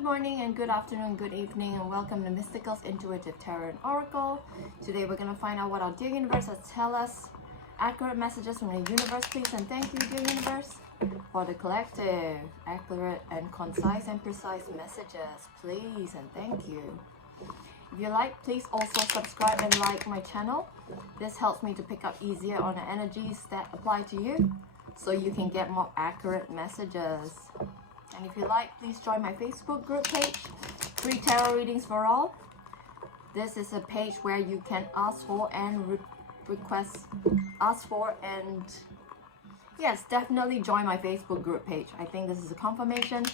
Good morning and good afternoon, good evening, and welcome to Mystical's Intuitive Tarot and Oracle. Today we're going to find out what our dear universe has to tell us. Accurate messages from the universe, please, and thank you, dear universe, for the collective. Accurate and concise and precise messages, please, and thank you. If you like, please also subscribe and like my channel. This helps me to pick up easier on the energies that apply to you, so you can get more accurate messages. And if you like, please join my Facebook group page, Free Tarot Readings for All. This is a page where you can ask for and yes, definitely join my Facebook group page. I think this is a confirmation.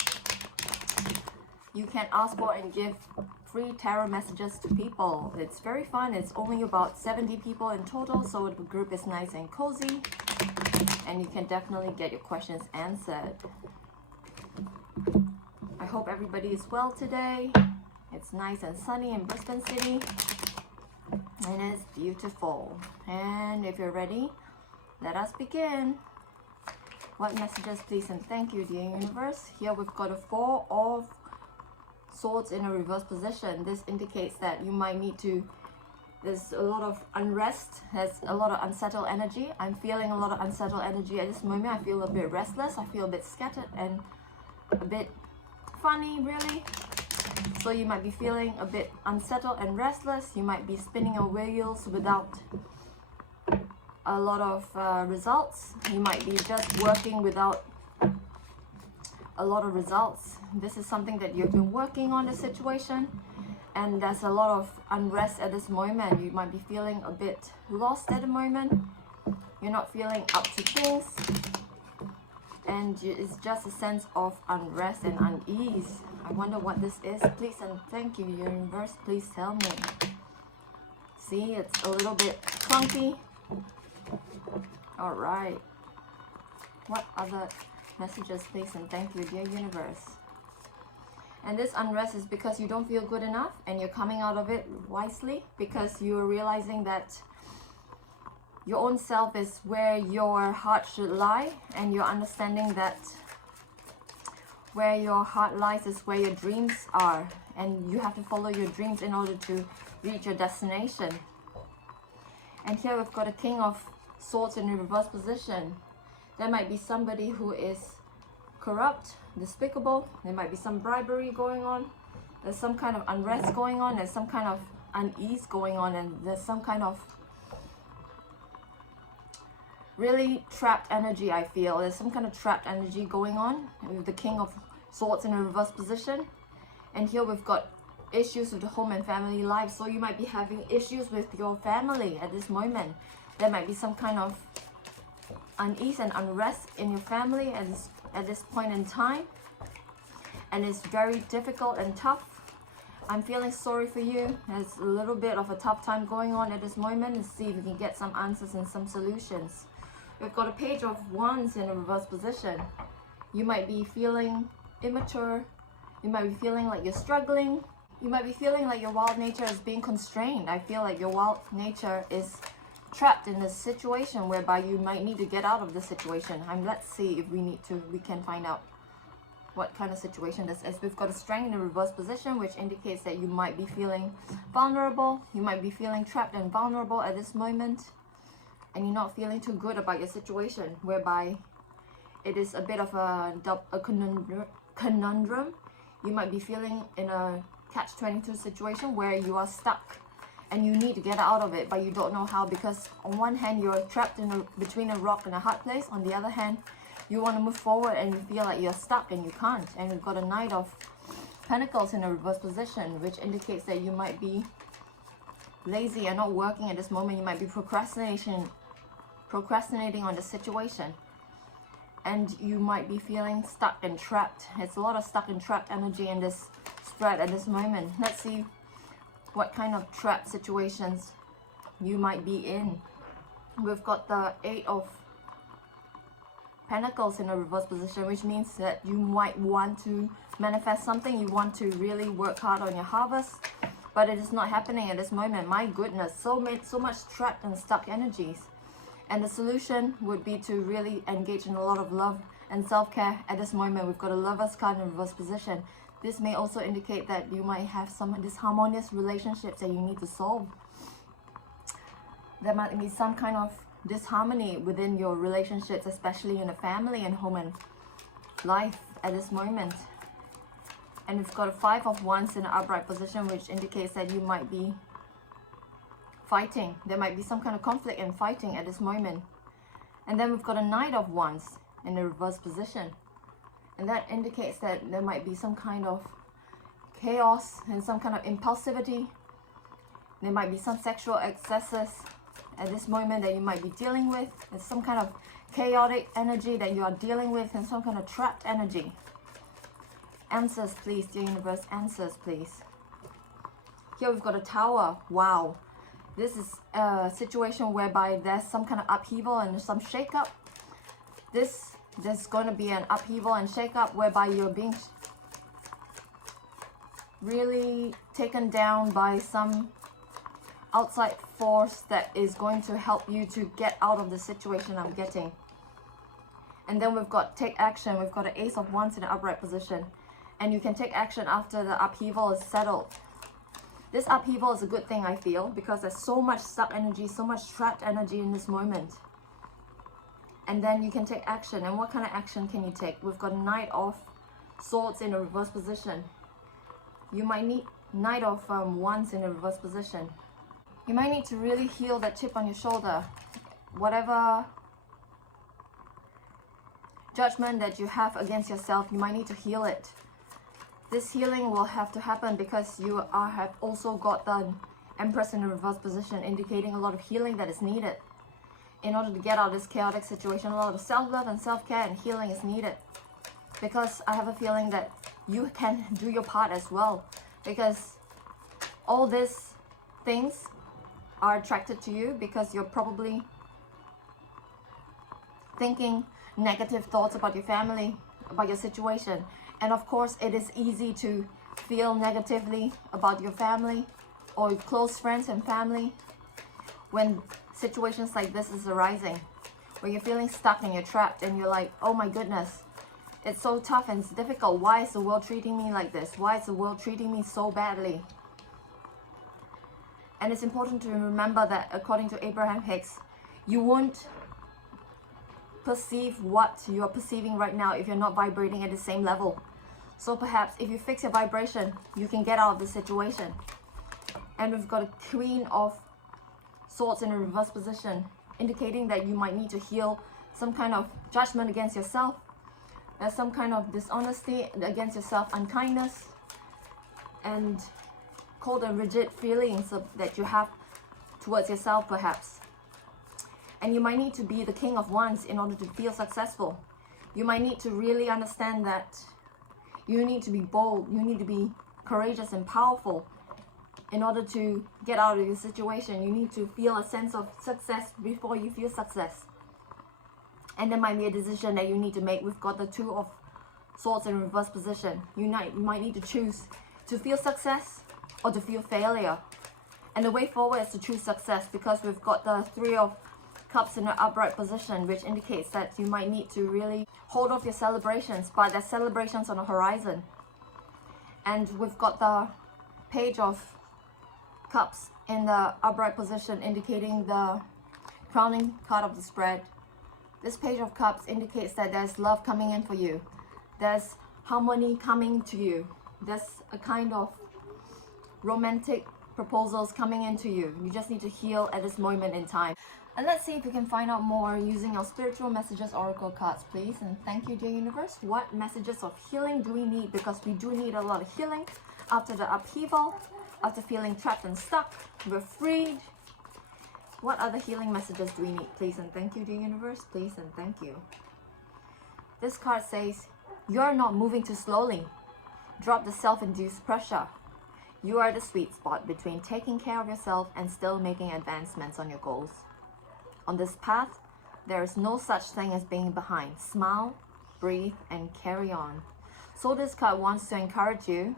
You can ask for and give free tarot messages to people. It's very fun. It's only about 70 people in total, so the group is nice and cozy, and you can definitely get your questions answered. I hope everybody is well today. It's nice and sunny in Brisbane City, and it's beautiful. And if you're ready, let us begin. What messages, please, and thank you, dear universe. Here we've got a Four of Swords in a reverse position. This indicates that you might need to, there's a lot of unrest, there's a lot of unsettled energy. I'm feeling a lot of unsettled energy at this moment. I feel a bit restless, I feel a bit scattered and a bit funny, really. So you might be feeling a bit unsettled and restless. You might be spinning your wheels without a lot of results. You might be just working without a lot of results. This is something that you've been working on, the situation, and there's a lot of unrest at this moment. You might be feeling a bit lost at the moment. You're not feeling up to things, and it's just a sense of unrest and unease. I wonder what this is. Please and thank you, universe. Please tell me. See, it's a little bit clunky. All right. What other messages, please, and thank you, dear universe. And this unrest is because you don't feel good enough, and you're coming out of it wisely, because you're realizing that your own self is where your heart should lie, and you're understanding that where your heart lies is where your dreams are, and you have to follow your dreams in order to reach your destination. And here we've got a King of Swords in reverse position. There might be somebody who is corrupt, despicable. There might be some bribery going on. There's some kind of unrest going on. There's some kind of unease going on, and there's some kind of really trapped energy. I feel there's some kind of trapped energy going on with the King of Swords in a reverse position. And here we've got issues with the home and family life. So you might be having issues with your family at this moment. There might be some kind of unease and unrest in your family at this point in time, and it's very difficult and tough. I'm feeling sorry for you. There's a little bit of a tough time going on at this moment. Let's see if we can get some answers and some solutions. We've got a Page of Wands in a reverse position. You might be feeling immature. You might be feeling like you're struggling. You might be feeling like your wild nature is being constrained. I feel like your wild nature is trapped in this situation whereby you might need to get out of this situation. Let's see if we can find out what kind of situation this is. We've got a Strength in a reverse position, which indicates that you might be feeling vulnerable. You might be feeling trapped and vulnerable at this moment, and you're not feeling too good about your situation, whereby it is a bit of a conundrum. You might be feeling in a catch-22 situation where you are stuck and you need to get out of it, but you don't know how, because on one hand you're trapped between a rock and a hard place. On the other hand, you want to move forward and you feel like you're stuck and you can't. And we've got a Knight of Pentacles in a reverse position, which indicates that you might be lazy and not working at this moment. You might be procrastinating on the situation, and you might be feeling stuck and trapped. It's a lot of stuck and trapped energy in this spread at this moment. Let's see what kind of trapped situations you might be in. We've got the Eight of Pentacles in a reverse position, which means that you might want to manifest something. You want to really work hard on your harvest, but it is not happening at this moment. My goodness, so much trapped and stuck energies. And the solution would be to really engage in a lot of love and self-care at this moment. We've got a Lover's card in reverse position. This may also indicate that you might have some disharmonious relationships that you need to solve. There might be some kind of disharmony within your relationships, especially in a family and home and life at this moment. And we've got a 5 of Wands in an upright position, which indicates that you might be fighting. There might be some kind of conflict and fighting at this moment. And then we've got a Knight of Wands in the reverse position. And that indicates that there might be some kind of chaos and some kind of impulsivity. There might be some sexual excesses at this moment that you might be dealing with. There's some kind of chaotic energy that you are dealing with and some kind of trapped energy. Answers, please, dear universe. Answers, please. Here we've got a Tower. Wow. This is a situation whereby there's some kind of upheaval and some shake-up. There's going to be an upheaval and shake-up whereby you're being really taken down by some outside force that is going to help you to get out of the situation I'm getting. And then we've got take action. We've got an Ace of Wands in an upright position. And you can take action after the upheaval is settled. This upheaval is a good thing, I feel, because there's so much stuck energy, so much trapped energy in this moment. And then you can take action. And what kind of action can you take? We've got Knight of Swords in a reverse position. You might need Knight of Wands in a reverse position. You might need to really heal that chip on your shoulder. Whatever judgment that you have against yourself, you might need to heal it. This healing will have to happen because you have also got the Empress in a reverse position, indicating a lot of healing that is needed. In order to get out of this chaotic situation, a lot of self-love and self-care and healing is needed. Because I have a feeling that you can do your part as well. Because all these things are attracted to you because you're probably thinking negative thoughts about your family, about your situation. And of course, it is easy to feel negatively about your family or your close friends and family when situations like this is arising, when you're feeling stuck and you're trapped and you're like, oh my goodness, it's so tough and it's difficult. Why is the world treating me like this? Why is the world treating me so badly? And it's important to remember that according to Abraham Hicks, you won't perceive what you're perceiving right now if you're not vibrating at the same level. So perhaps if you fix your vibration, you can get out of the situation. And we've got a Queen of Swords in a reverse position, indicating that you might need to heal some kind of judgment against yourself. There's some kind of dishonesty against yourself, unkindness, and cold and rigid feelings that you have towards yourself perhaps. And you might need to be the King of Wands in order to feel successful. You might need to really understand that you need to be bold, you need to be courageous and powerful in order to get out of your situation. You need to feel a sense of success before you feel success. And there might be a decision that you need to make. We've got the Two of Swords in reverse position. You might need to choose to feel success or to feel failure. And the way forward is to choose success, because we've got the Three of Cups in an upright position, which indicates that you might need to really hold off your celebrations, but there's celebrations on the horizon. And we've got the Page of Cups in the upright position, indicating the crowning card of the spread. This Page of Cups indicates that there's love coming in for you. There's harmony coming to you. There's a kind of romantic proposals coming into you. You just need to heal at this moment in time. And let's see if we can find out more using our Spiritual Messages Oracle cards, please. And thank you, dear universe. What messages of healing do we need? Because we do need a lot of healing after the upheaval, after feeling trapped and stuck. We're freed. What other healing messages do we need, please? And thank you, dear universe. Please and thank you. This card says, you're not moving too slowly. Drop the self-induced pressure. You are the sweet spot between taking care of yourself and still making advancements on your goals. On this path, there is no such thing as being behind. Smile, breathe, and carry on. So this card wants to encourage you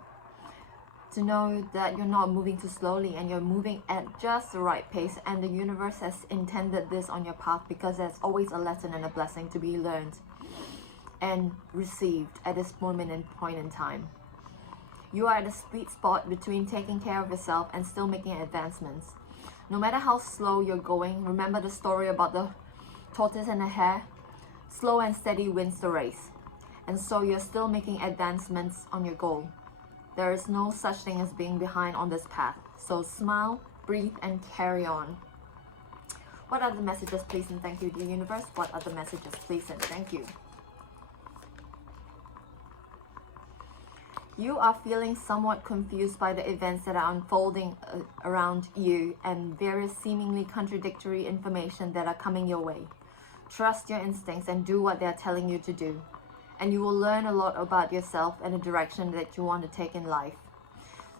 to know that you're not moving too slowly and you're moving at just the right pace, and the universe has intended this on your path because there's always a lesson and a blessing to be learned and received at this moment and point in time. You are at a sweet spot between taking care of yourself and still making advancements. No matter how slow you're going, remember the story about the tortoise and the hare? Slow and steady wins the race. And so you're still making advancements on your goal. There is no such thing as being behind on this path. So smile, breathe, and carry on. What are the messages, please and thank you, dear universe? What are the messages, please and thank you? You are feeling somewhat confused by the events that are unfolding around you and various seemingly contradictory information that are coming your way. Trust your instincts and do what they are telling you to do. And you will learn a lot about yourself and the direction that you want to take in life.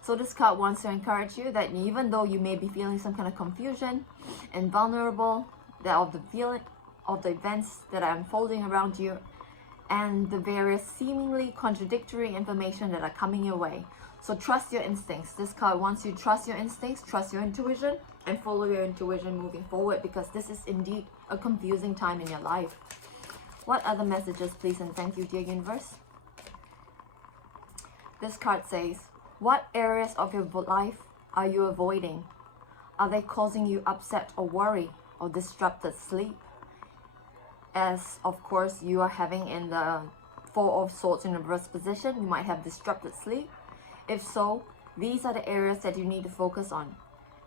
So this card wants to encourage you that even though you may be feeling some kind of confusion and vulnerable of the events that are unfolding around you, and the various seemingly contradictory information that are coming your way. So trust your instincts. This card wants you to trust your instincts, trust your intuition, and follow your intuition moving forward, because this is indeed a confusing time in your life. What are the messages, please and thank you, dear universe? This card says, what areas of your life are you avoiding? Are they causing you upset or worry or disrupted sleep? As of course you are having in the Four of Swords in reverse position, you might have disrupted sleep. If so, these are the areas that you need to focus on.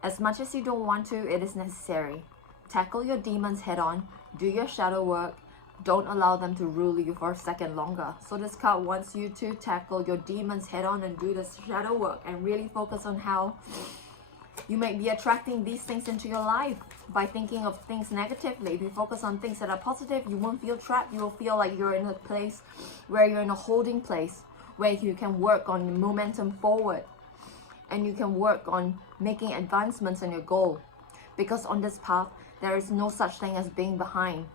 As much as you don't want to, it is necessary. Tackle your demons head on, do your shadow work, don't allow them to rule you for a second longer. So this card wants you to tackle your demons head on and do the shadow work and really focus on how you might be attracting these things into your life by thinking of things negatively. If you focus on things that are positive, you won't feel trapped. You will feel like you're in a place where you're in a holding place, where you can work on momentum forward and you can work on making advancements on your goal. Because on this path, there is no such thing as being behind.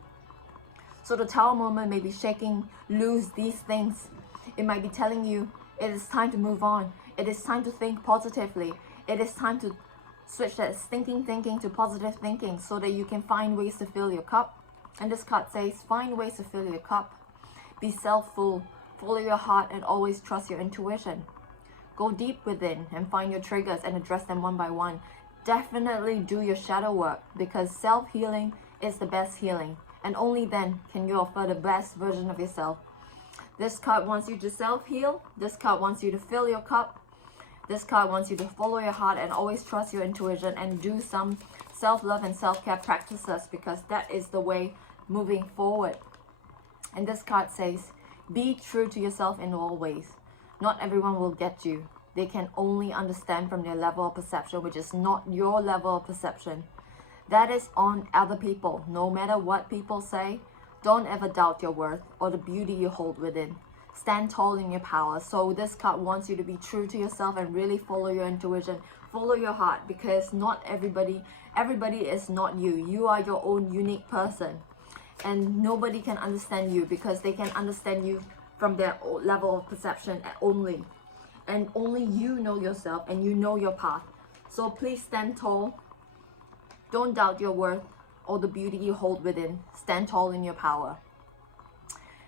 So the Tower moment may be shaking loose these things. It might be telling you it is time to move on. It is time to think positively. It is time to switch that stinking thinking to positive thinking so that you can find ways to fill your cup. And this card says, find ways to fill your cup. Be self-full, follow your heart, and always trust your intuition. Go deep within and find your triggers and address them one by one. Definitely do your shadow work, because self-healing is the best healing. And only then can you offer the best version of yourself. This card wants you to self-heal. This card wants you to fill your cup. This card wants you to follow your heart and always trust your intuition and do some self-love and self-care practices, because that is the way moving forward. And this card says, be true to yourself in all ways. Not everyone will get you. They can only understand from their level of perception, which is not your level of perception. That is on other people. No matter what people say, don't ever doubt your worth or the beauty you hold within. Stand tall in your power. So this card wants you to be true to yourself and really follow your intuition. Follow your heart, because not everybody is not you. You are your own unique person. And nobody can understand you, because they can understand you from their level of perception only. And only you know yourself and you know your path. So please stand tall. Don't doubt your worth or the beauty you hold within. Stand tall in your power.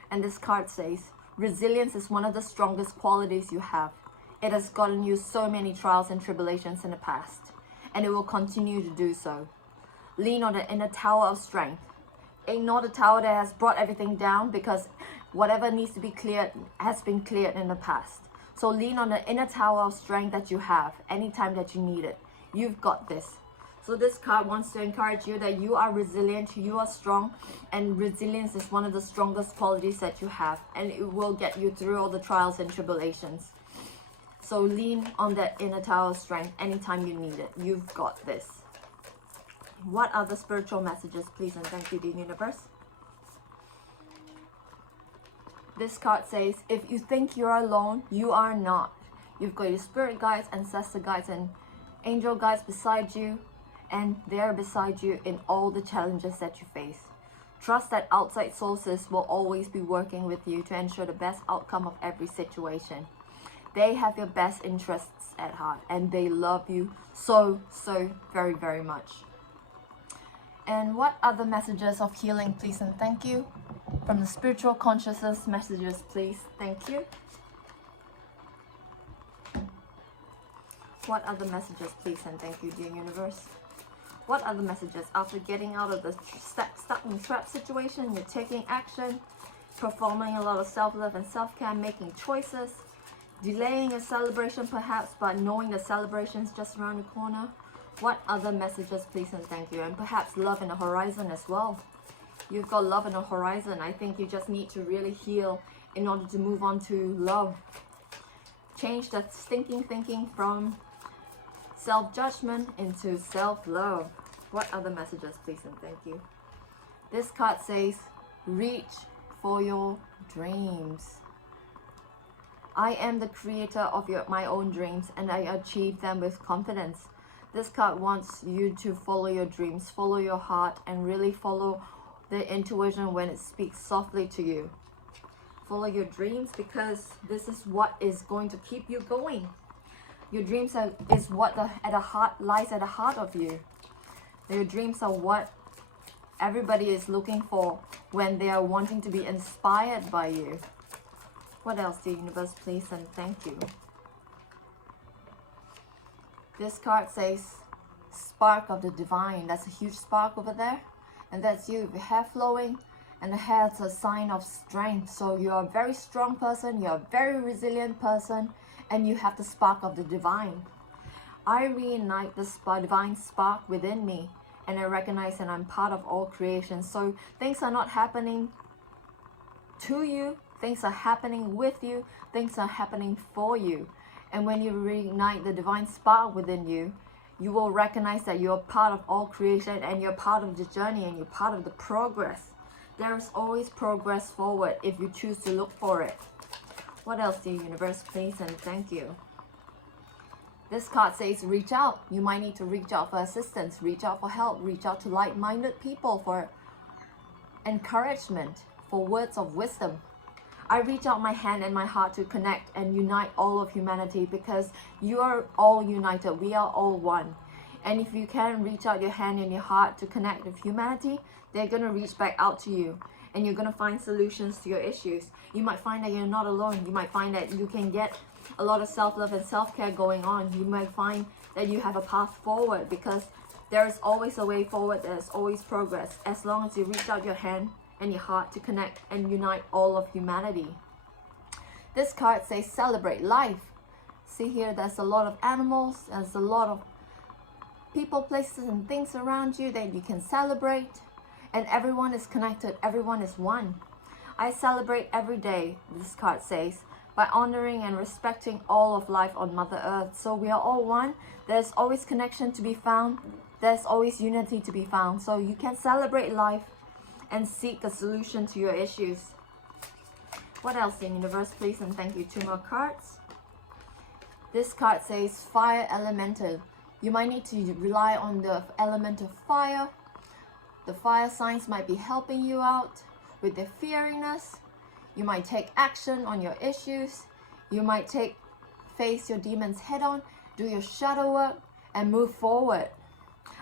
And this card says, resilience is one of the strongest qualities you have. It has gotten you so many trials and tribulations in the past, and it will continue to do so. Lean on the inner tower of strength. Ignore the tower that has brought everything down, because whatever needs to be cleared has been cleared in the past. So lean on the inner tower of strength that you have anytime that you need it. You've got this. So this card wants to encourage you that you are resilient, you are strong, and resilience is one of the strongest qualities that you have, and it will get you through all the trials and tribulations. So lean on that inner tower of strength anytime you need it. You've got this. What are the spiritual messages, please and thank you, dear universe? This card says, if you think you're alone, you are not. You've got your spirit guides, ancestor guides, and angel guides beside you. And they're beside you in all the challenges that you face. Trust that outside sources will always be working with you to ensure the best outcome of every situation. They have your best interests at heart, and they love you so very, very much. And what are the messages of healing, please and thank you? From the spiritual consciousness messages, please, thank you. What are the messages, please and thank you, dear universe? What are the messages after getting out of the stuck and trap situation? You're taking action, performing a lot of self-love and self-care, making choices, delaying a celebration perhaps, but knowing the celebration is just around the corner. What other messages, please and thank you? And perhaps love in the horizon as well. You've got love in the horizon. I think you just need to really heal in order to move on to love. Change that stinking thinking from self-judgment into self-love. What other messages, please and thank you? This card says, reach for your dreams. I am the creator of my own dreams, and I achieve them with confidence. This card wants you to follow your dreams, follow your heart, and really follow the intuition when it speaks softly to you. Follow your dreams, because this is what is going to keep you going. Your dreams is what lies at the heart of you. Your dreams are what everybody is looking for when they are wanting to be inspired by you. What else, the universe, please and thank you? This card says, spark of the divine. That's a huge spark over there. And that's you, the hair flowing. And the hair is a sign of strength. So you're a very strong person. You're a very resilient person. And you have the spark of the divine. I reignite the divine spark within me, and I recognize that I'm part of all creation. So things are not happening to you, things are happening with you, things are happening for you. And when you reignite the divine spark within you, you will recognize that you're part of all creation, and you're part of the journey, and you're part of the progress. There is always progress forward if you choose to look for it. What else, dear universe, please and thank you? This card says reach out. You might need to reach out for assistance, reach out for help, reach out to like-minded people for encouragement, for words of wisdom. I reach out my hand and my heart to connect and unite all of humanity, because you are all united. We are all one. And if you can reach out your hand and your heart to connect with humanity, they're going to reach back out to you. And you're going to find solutions to your issues. You might find that you're not alone. You might find that you can get a lot of self-love and self-care going on. You might find that you have a path forward, because there is always a way forward. There's always progress, as long as you reach out your hand and your heart to connect and unite all of humanity. This card says celebrate life. See here, there's a lot of animals. There's a lot of people, places, and things around you that you can celebrate. And everyone is connected, everyone is one. I celebrate every day, this card says, by honoring and respecting all of life on Mother Earth. So we are all one. There's always connection to be found. There's always unity to be found. So you can celebrate life and seek a solution to your issues. What else in universe, please and thank you? 2 more cards. This card says fire elemental. You might need to rely on the element of fire. The fire signs might be helping you out with their feariness. You might take action on your issues. You might face your demons head on, do your shadow work, and move forward.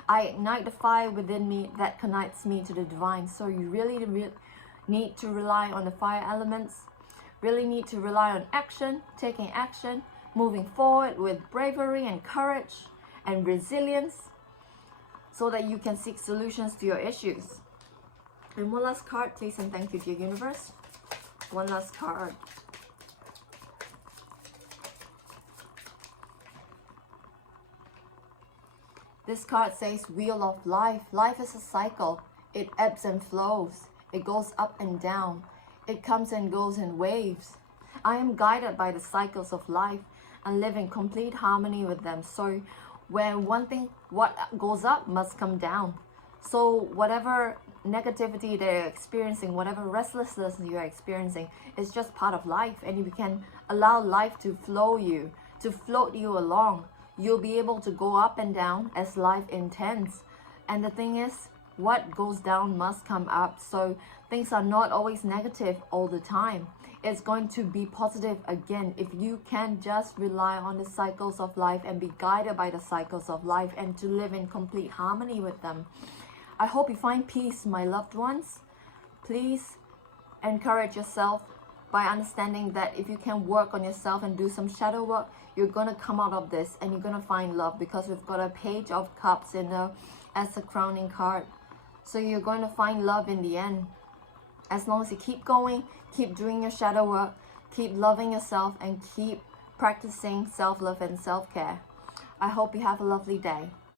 I ignite the fire within me that connects me to the divine. So you really need to rely on the fire elements. Really need to rely on action, taking action, moving forward with bravery and courage and resilience, so that you can seek solutions to your issues. And one last card, please and thank you, dear universe. One last card. This card says wheel of life. Life is a cycle. It ebbs and flows. It goes up and down. It comes and goes in waves. I am guided by the cycles of life and live in complete harmony with them. So when what goes up must come down. So whatever negativity they're experiencing, whatever restlessness you're experiencing, is just part of life. And you can allow life to float you along. You'll be able to go up and down as life intends. And the thing is, what goes down must come up. So things are not always negative all the time. It's going to be positive again if you can just rely on the cycles of life and be guided by the cycles of life and to live in complete harmony with them. I hope you find peace, my loved ones. Please encourage yourself by understanding that if you can work on yourself and do some shadow work, you're going to come out of this and you're going to find love, because we've got a Page of Cups in the as a crowning card. So you're going to find love in the end. As long as you keep going, keep doing your shadow work, keep loving yourself, and keep practicing self-love and self-care. I hope you have a lovely day.